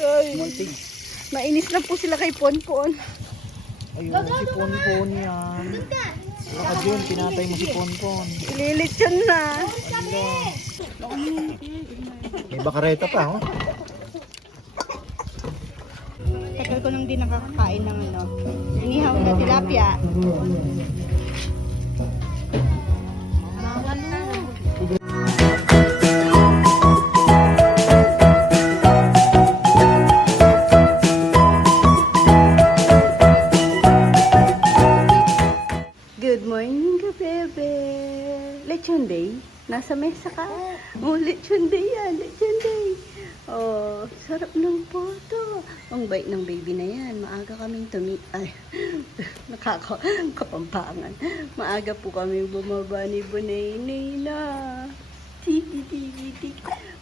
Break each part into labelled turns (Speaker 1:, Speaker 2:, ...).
Speaker 1: Ay,
Speaker 2: Muntig.
Speaker 1: mainis lang po sila kay Ponpon.
Speaker 2: Ayun, si Ponpon yan. Baka yun, pinatay mo si Ponpon.
Speaker 1: Ililitsyon na.
Speaker 2: May bakareta pa, oh.
Speaker 1: Tagal ko nang di nakakakain ng ano, inihaw na tilapia. Lechon day. Nasa mesa ka. Oh, lechon day yan. Lechon day. Oh, sarap ng photo. Ang bait ng baby na yan. Maaga kaming tumi... Ay, kapampangan. Maaga po kami bumaba ni Bunay na. Titi, titi, titi.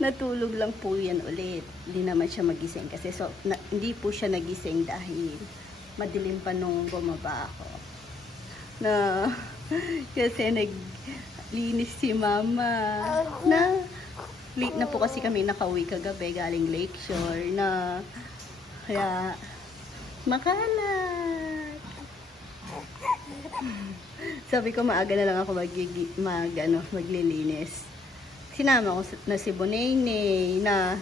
Speaker 1: Natulog lang po yan ulit. Hindi naman siya magising kasi so, na, hindi po siya nagising dahil madilim pa nung bumaba ako na kasi naglinis si mama. Na late na po kasi kami nakauwi kagabi galing Lakeshore na. Kaya makalat. Sabi ko maaga na lang ako mag, mag ano, maglilinis. Sinama ko na si Bonene na.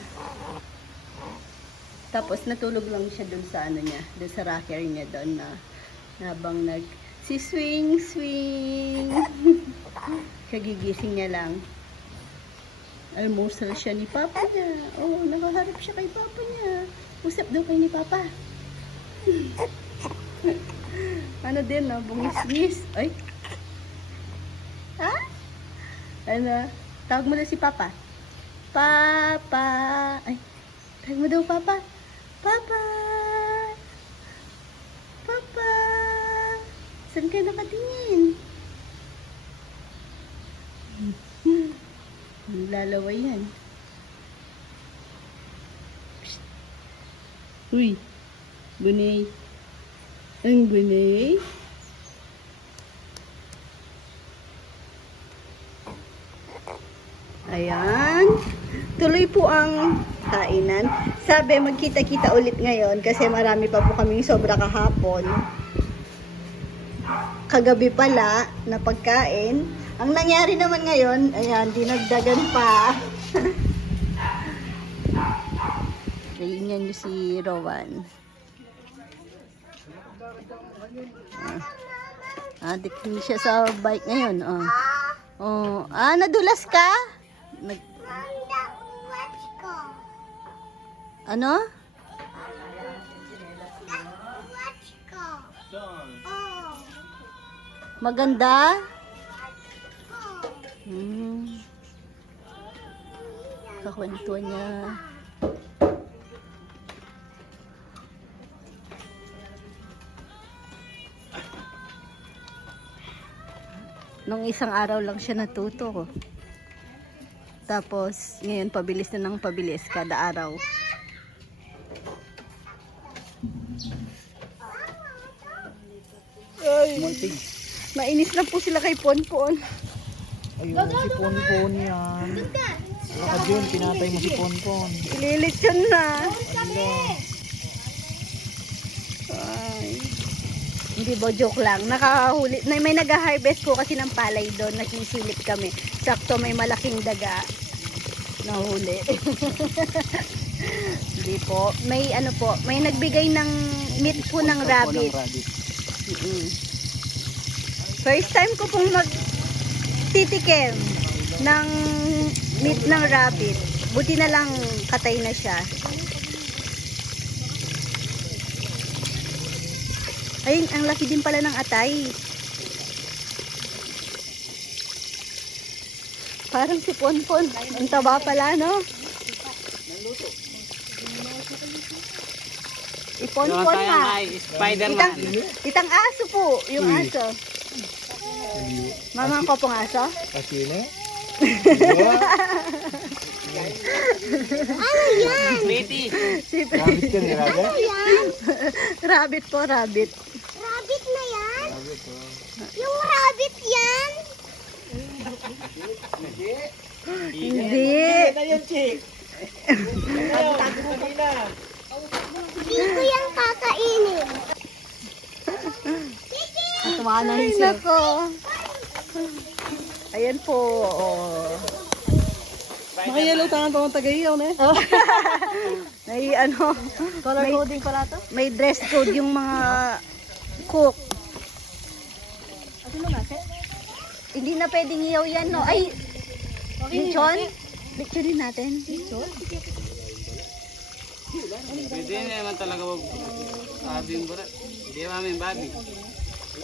Speaker 1: Tapos natulog lang siya dun sa ano niya, dun sa rocker niya doon na habang nag si swing swing. Kagigising niya lang. Almusal siya ni papa niya. Oh, nakaharap siya kay papa niya. Usap daw kay ni papa. ano din, no? Bungis-ngis. Ay. Ha? Ano? Tawag mo na si papa. Papa. Ay. Tawag mo daw papa. Papa. Papa. Saan kayo nakatingin? Lalaway yan. Uy. Bunay. Ang bunay. Ayan. Tuloy po ang kainan. Sabi, magkita-kita ulit ngayon kasi marami pa po kaming sobra kahapon. Kagabi pala na pagkain. Ang nangyari naman ngayon, ayan, dinagdagan pa. Ganyan niyo si Rowan. Ah, ah dikni siya sa bike ngayon. Oh. Oh, ah, nadulas ka? Nag Ano? Maganda? Hmm. Kakwentuhan niya. Nung isang araw lang siya natuto. Tapos, ngayon pabilis na ng pabilis kada araw. Ay,
Speaker 2: Muntig.
Speaker 1: mainis lang po sila kay Ponpon.
Speaker 2: Ayun, si Ponpon yan. Baka yun, pinatay mo si Ponpon.
Speaker 1: Ililitsyon na.
Speaker 2: Ala.
Speaker 1: Ay. Hindi ba joke lang. Nakahuli. Na, may nag-harvest po kasi ng palay doon. Nagsisilip kami. Sakto may malaking daga. Nahuli. Hindi po. May ano po. May nagbigay ng meat po ng rabbit. Mm-mm. First time ko pong mag titikim ng meat ng rabbit. Buti na lang katay na siya. Ayun, ang laki din pala ng atay. Parang si Ponpon. Ang taba pala, no? Iponpon ha. Itang, itang aso po, yung
Speaker 2: Uy.
Speaker 1: aso. Mama ko pong aso?
Speaker 2: Kasina? ano
Speaker 1: yan? Sweetie.
Speaker 2: Rabbit ka eh, Rabbit? Ano yan?
Speaker 1: rabbit po, rabbit.
Speaker 3: Rabbit na yan?
Speaker 2: Rabbit po.
Speaker 3: Yung rabbit yan?
Speaker 1: Hindi. Hindi.
Speaker 2: yan Hindi ko yan kakainin chick.
Speaker 1: Ay, nako. Ayan po. Oh.
Speaker 2: Makayalaw tangan pa ng tagayaw na eh.
Speaker 1: May ano,
Speaker 2: Color
Speaker 1: may,
Speaker 2: coding pala to.
Speaker 1: may dress code yung mga cook.
Speaker 2: Ano na nasa?
Speaker 1: Hindi na pwedeng iyaw yan, no? Ay, lechon? Lechon din natin. Lechon?
Speaker 4: Pwede naman talaga wag sabi mo ba? Hindi namin babi.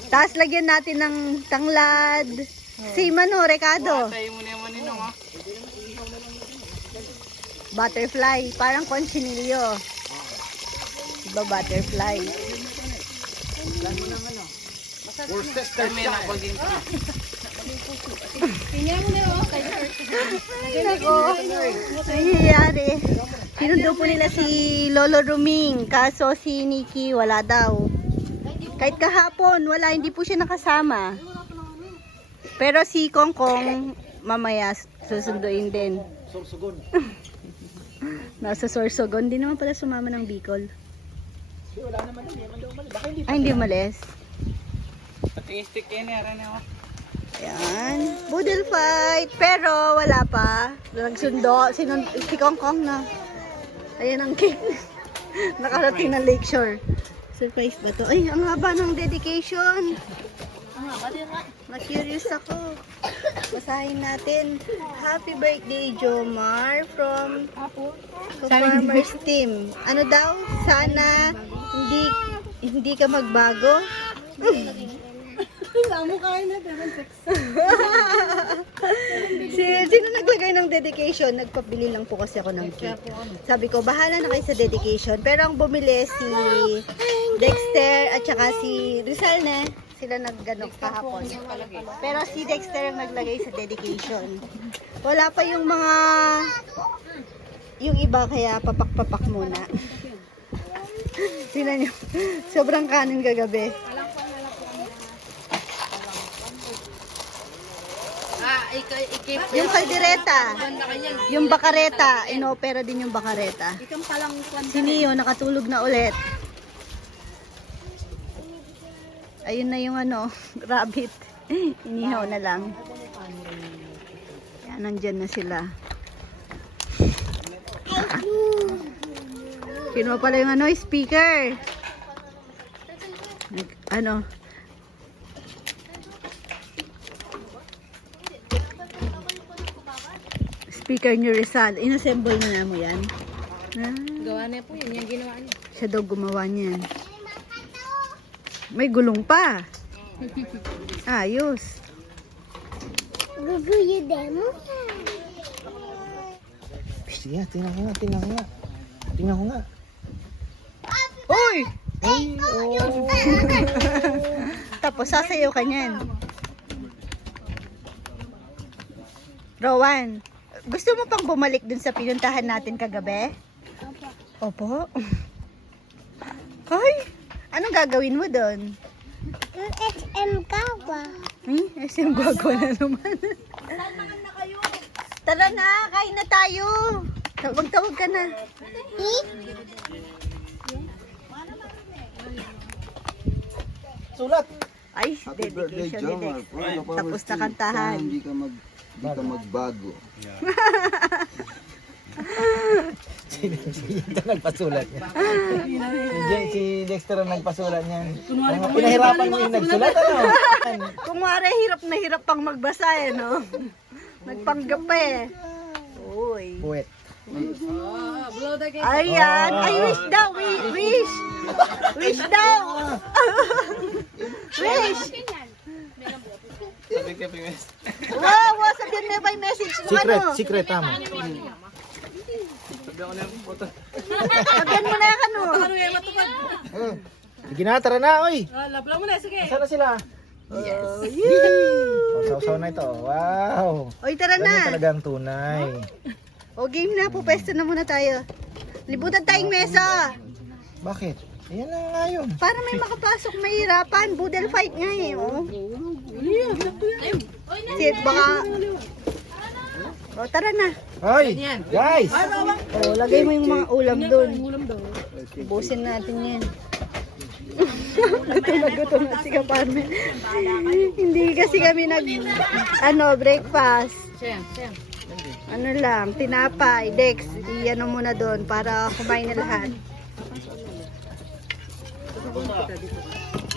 Speaker 1: Tapos lagyan natin ng tanglad.
Speaker 4: Mo naman ninong ha.
Speaker 1: Butterfly. Parang conchinillo. Diba butterfly?
Speaker 4: Kami na ko din.
Speaker 1: Ay, nako. Nangyayari. Sinundo po nila si Lolo Ruming. Kaso si Nikki wala daw. Kahit kahapon, wala. Hindi po siya nakasama. Pero si Kong Kong, mamaya susunduin din.
Speaker 2: Sorsogon.
Speaker 1: Nasa Sorsogon. Hindi naman pala sumama ng Bicol.
Speaker 2: Wala naman hindi naman hindi.
Speaker 1: Ay, hindi umalis.
Speaker 4: Pati stick yan eh. Aran ako.
Speaker 1: Ayan. Boodle fight. Pero wala pa. Nagsundo. Sinun si Kong Kong na. Ayan ang cake. Nakarating ng Lakeshore. Surprise ba to? Ay, ang haba ng dedication. Na-curious ako. Basahin natin. Happy birthday, Jomar from Farmers Team. Ano daw? Sana hindi hindi ka magbago. si, sino naglagay ng dedication? Nagpabili lang po kasi ako ng cake. Sabi ko, bahala na kayo sa dedication. Pero ang bumili si Dexter at saka si Rizal na. Sila nagganok kahapon. Pero si Dexter ang naglagay sa dedication. Wala pa yung mga yung iba kaya papak-papak muna. Tingnan nyo. Sobrang kanin kagabi. Yung kaldereta, yung bakareta, inopera din yung bakareta. Si Neo nakatulog na ulit. Ayun na yung ano, rabbit. Inihaw na lang. Yan, nandyan na sila. Kinuha pala yung ano, speaker. Ano, speaker ni Rizal. Inassemble na na mo yan. Ah,
Speaker 5: Gawa na po yun, yung ginawa niya.
Speaker 1: siya daw gumawa niyan. May gulong pa. Ayos.
Speaker 3: Guguyo demo.
Speaker 2: Sige, tingnan ko nga, tingnan ko nga. Tingnan ko nga.
Speaker 1: Uy!
Speaker 2: Ay, oh.
Speaker 1: Tapos sasayaw ka niyan. Rowan, gusto mo pang bumalik dun sa pinuntahan natin kagabi? Opo. Ay, anong gagawin mo dun?
Speaker 3: SM kawa.
Speaker 1: Hmm? SM gwago na naman. Tara na, kain na tayo. Tawag-tawag ka na.
Speaker 2: Sulat.
Speaker 1: Ay,
Speaker 6: Happy
Speaker 1: dedication ni
Speaker 6: Jomar.
Speaker 1: Dex.
Speaker 6: From the
Speaker 1: Tapos na kantahan.
Speaker 6: Hindi ka mag hindi ka magbago.
Speaker 2: Ito nagpasulat niya. si, si Dexter ang nagpasulat niyan. Kung pinahirapan mo yung nagsulat, ano?
Speaker 1: Kung wari, hirap na hirap pang magbasa eh, no? Nagpanggap pa eh. Uy.
Speaker 2: Puwet.
Speaker 1: Ayan. Ay, wish daw. Wish. Wish, wish daw. wish.
Speaker 4: Sabi ka pimes.
Speaker 1: Wow, wow. Sabihin mo may message mo
Speaker 2: Secret,
Speaker 1: ano.
Speaker 2: secret tama.
Speaker 4: Sabi ako na yung puto.
Speaker 1: Sabihin mo na yan ano.
Speaker 2: Sige na, tara na, oy.
Speaker 5: Labla mo na, sige.
Speaker 2: Saan na sila?
Speaker 1: Oh, yeah.
Speaker 2: Oh, sausaw na ito. Wow.
Speaker 1: Oy, tara
Speaker 2: Ganyan
Speaker 1: na.
Speaker 2: talaga ang tunay.
Speaker 1: O, game na. Pupesto na muna tayo. Libutan tayong mesa.
Speaker 2: Bakit? Ayan na nga yun.
Speaker 1: Para may makapasok mahirapan. Boodle fight nga eh. Oh. Sit, baka... O, tara na.
Speaker 2: Hoy, guys!
Speaker 1: O, lagay mo yung mga ulam doon. Ubusin natin yan. gutom na gutom na si Kaparme. Hindi kasi kami nag, ano, breakfast. Ano lang, tinapay, Dex, i-ano muna doon para kumain na lahat.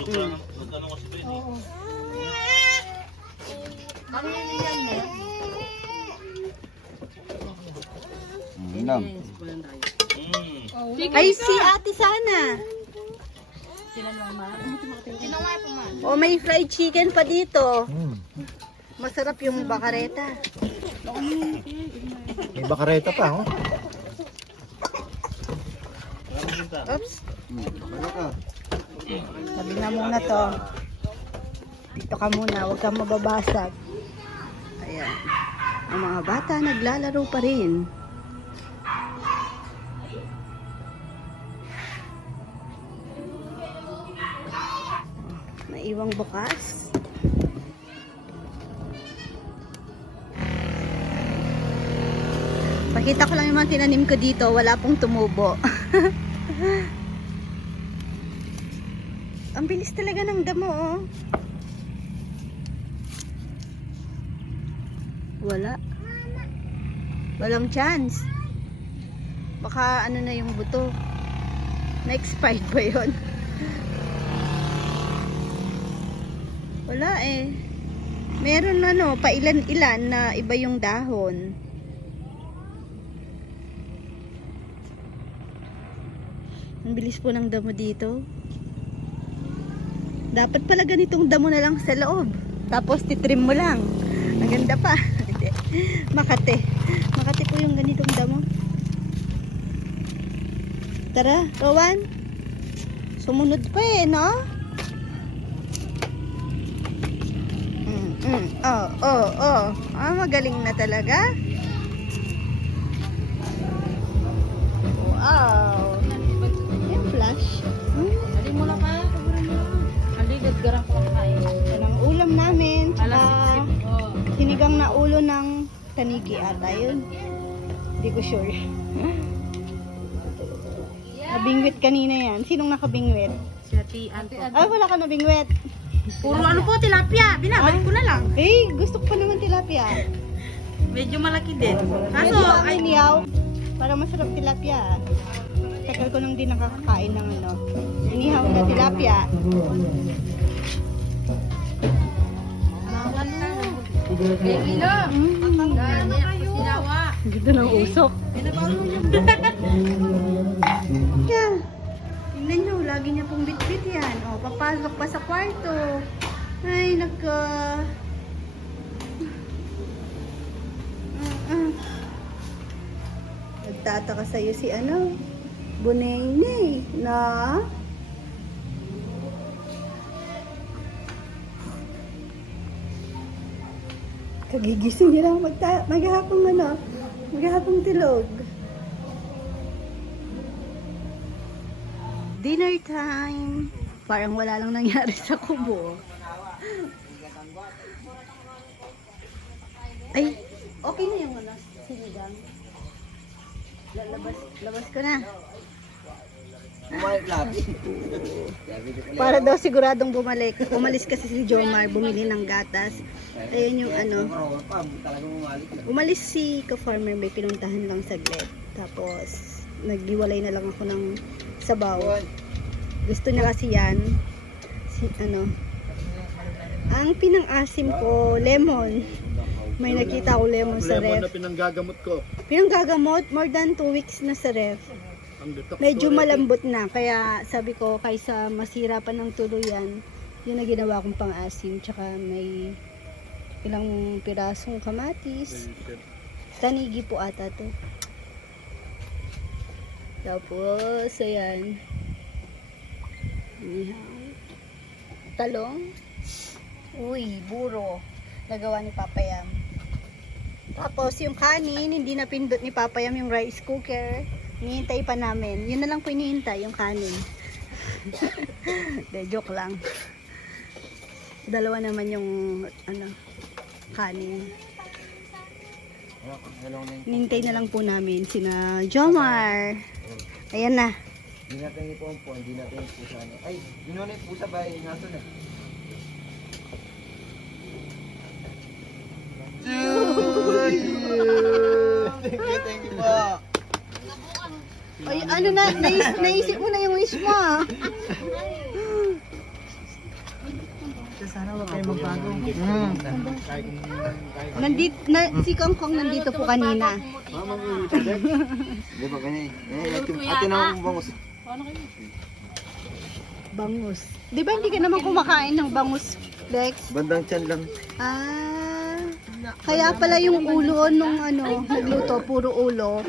Speaker 1: Mm.
Speaker 6: Inom.
Speaker 1: Ay, si ate sana. O, may fried chicken pa dito.
Speaker 2: Hmm.
Speaker 1: Masarap yung bakareta.
Speaker 2: May bakareta pa, oh.
Speaker 1: Oops, sabi na muna to. Dito ka muna, huwag kang mababasag. Ayan. Ang mga bata naglalaro pa rin. Naiwang bukas. Pakita ko lang yung mga tinanim ko dito, wala pong tumubo. Ang bilis talaga ng damo, oh. Wala. Walang chance. Baka ano na yung buto. Na-expired ba yun? Wala eh. Meron ano, pailan-ilan na iba yung dahon. Ang bilis po ng damo dito. Dapat pala ganitong damo na lang sa loob. Tapos titrim mo lang. Ang ganda pa. Makate. Makate po yung ganitong damo. Tara, Rowan. Sumunod pa eh, no? Mm. Oh, oh, oh. Ah, magaling na talaga. Wow. Ng tanigi ata yun. Hindi ko sure. Nabingwit kanina yan. Sinong nakabingwit?
Speaker 5: Si Ate Anto.
Speaker 1: Ay, wala ka nabingwit.
Speaker 5: Puro ano po, tilapia. Binabalik ko na lang.
Speaker 1: Eh, gusto ko pa naman tilapia.
Speaker 5: Medyo malaki din. Kaso, ay,
Speaker 1: iniyaw. Para masarap tilapia. Tagal ko nang di nakakakain ng ano. Inihaw na tilapia.
Speaker 5: Kilo.
Speaker 1: Mm. Dito ng usok. Yeah. Tingnan nyo, lagi niya pong bitbit yan. O, papasok pa sa kwarto. Ay, nagka... Uh, uh. Nagtataka sa'yo si ano, Bunenay, na... Kagigising nila magta maghapong ano, maghapong tilog. Dinner time. Parang wala lang nangyari sa kubo. Ay, okay na yung ano, sinigang. Lalabas, labas ko na.
Speaker 2: Kumain labi.
Speaker 1: Para daw siguradong bumalik. Umalis kasi si Jomar, bumili ng gatas. Ayun yung ano, umalis si ka-farmer, may pinuntahan lang saglit. Tapos, naghiwalay na lang ako ng sabaw. Gusto niya kasi yan. Si, ano, ang pinang-asim ko, lemon. May nakita ko lemon sa
Speaker 6: Lemon na
Speaker 1: ref.
Speaker 6: pinanggagamot ko.
Speaker 1: Pinanggagamot, more than 2 weeks na sa ref. Medyo malambot na. Kaya sabi ko, kaysa masira pa ng tuluyan, yun na ginawa kong pang-asim. Tsaka may ilang pirasong kamatis. Tanigi po ata to. Tapos, ayan. Talong. Uy, buro. Nagawa ni Papayam. Tapos, yung kanin, hindi na pindot ni Papayam yung rice cooker. Hinihintay pa namin. Yun na lang po hinihintay, yung kanin. De, joke lang. Dalawa naman yung, ano, kanin. Hinintay na lang po namin sina Jomar. Ayan na.
Speaker 2: Hindi natin ipompo, hindi natin yung pusa. ano. Ay, yun na yung pusa ba? Yung naso na. Thank you, thank you po.
Speaker 1: Ay, ano na, nais, naisip mo na yung wish mo ah.
Speaker 2: Sana wag kayo magbago. Mm.
Speaker 1: Nandito, na, si Kong Kong nandito po kanina.
Speaker 2: Di ba ganyan? Eh, ate, na akong bangos.
Speaker 1: Bangus. Di ba hindi ka naman kumakain ng bangus, Lex?
Speaker 2: Bandang tiyan lang.
Speaker 1: Ah, kaya pala yung ulo nung ano, nagluto, puro ulo.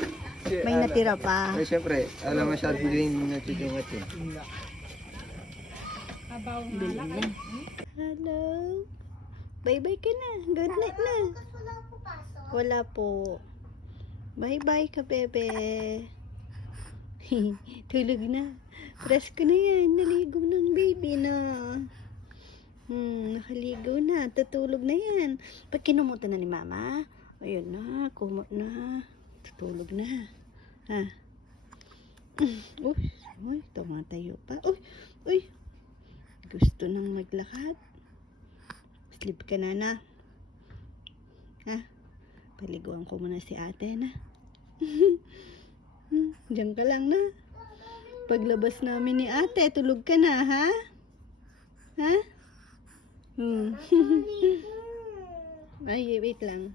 Speaker 1: May natira pa.
Speaker 2: Eh, syempre, alam masyado din natutulungat yun.
Speaker 1: Hello? Bye-bye ka na. Good night na.
Speaker 3: Wala po.
Speaker 1: Bye-bye ka, bebe. Tulog na. Fresh ko na yan. Naligo ng baby na. Hmm, nakaligo na. Tutulog na yan. Pag kinumutan na ni mama, ayun na, kumot na. Tutulog na. Ha? Uy, uy, tumatayo pa. Uy, uy. Gusto nang maglakad. Sleep ka na na. Ha? Paliguan ko muna si ate na. Diyan ka lang na. Paglabas namin ni ate, tulog ka na, ha? Ha? Hmm. Ay, wait lang.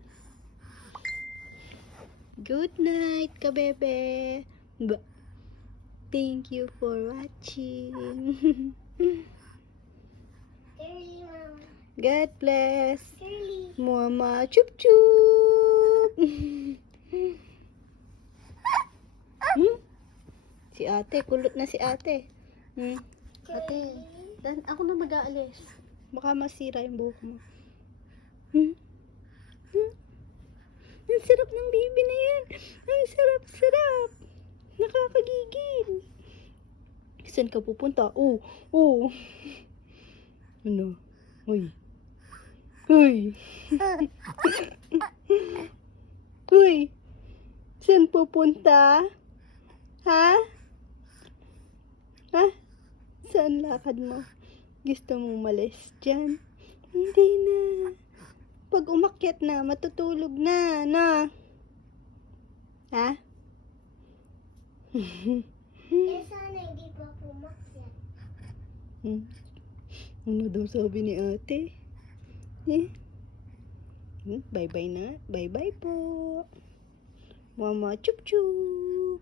Speaker 1: Good night, ka bebe. Ba- Thank you for watching.
Speaker 3: Girly, mom.
Speaker 1: God bless.
Speaker 3: Girly.
Speaker 1: Mama, chup chup. hmm? Si ate, kulot na si ate. Hmm? Ate, dan ako na mag-aalis. Baka masira yung buhok mo. Hmm? Hmm? Ang sarap ng baby na yan. Ang sarap, sarap. Nakakagigil. Saan ka pupunta? Oh, oh. Ano? Uy. Uy. Uy. Saan pupunta? Ha? Ha? Saan lakad mo? Gusto mong malis dyan? Hindi na. Pag umakyat na, matutulog na, na. Ha?
Speaker 3: Eh, sana hindi pa pumakyat.
Speaker 1: Hmm. Ano daw sabi ni ate? Eh? Hmm, Bye-bye na. Bye-bye po. Mama, chup chup.